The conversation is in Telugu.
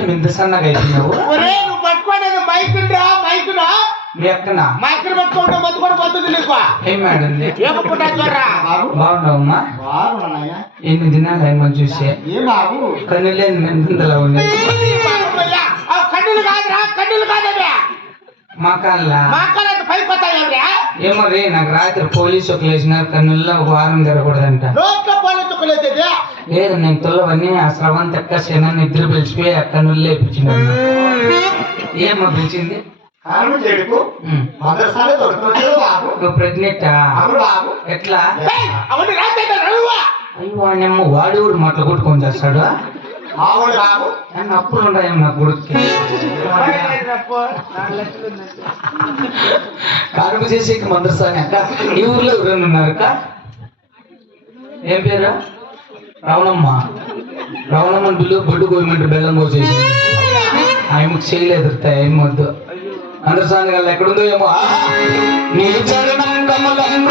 సన్నగా అయిపోయినావు ఒరే నువ్వు పట్టుకోండి మైకురా మైకురా మీ అక్కన? మైకులు పట్టుకుంటే మందు కూడా పోతుంది నీకు. ఏం మేడండి ఏమనుకుంటా చూడరా బాగున్నావమ్మా? ఎన్ని దినాలు ఆయన చూసి. ఏం బాబు? కన్నులే నిందలా ఉన్నాయి. కన్నులు కాదురా కన్నులు కాదవ్యా మా కాలంత పైకి వస్తాయవ్యా ఏమో రే నాకు రాత్రి పోలీసు ఒకరు వేసినారు కన్నుల్లో ఒక వారం చుక్కలేదు లేదు నేను తుల్లవన్నీ ఆ స్రవంతి అక్క సేన నిద్ర పిలిచిపోయి ఆ కన్నులు లేపించినాను ఏమో పిలిచింది? నువ్వు ప్రెగ్నెంట్? ఎట్లా? అయ్యో వాడి ఊరు మట్ల కొట్టుకొని చేస్తాడు? అవును బాబు నన్ను అప్పులు ఉన్నాయేమో నా కొడుక్కి? కారుకు చేసి మందరసాని అక్క? ఈ ఊర్లో ఎవరైనా ఉన్నారు అక్క? ఏం పేరా? రావణమ్మ. రావణమ్మ బిల్లు బొడ్డు గోయమంటే బెల్లం కోసేసి ఆయనకు చేయలేదు ఏం వద్దు. అందరసాని గల్ల ఎక్కడుందో ఏమో. నీ చరణం కమలం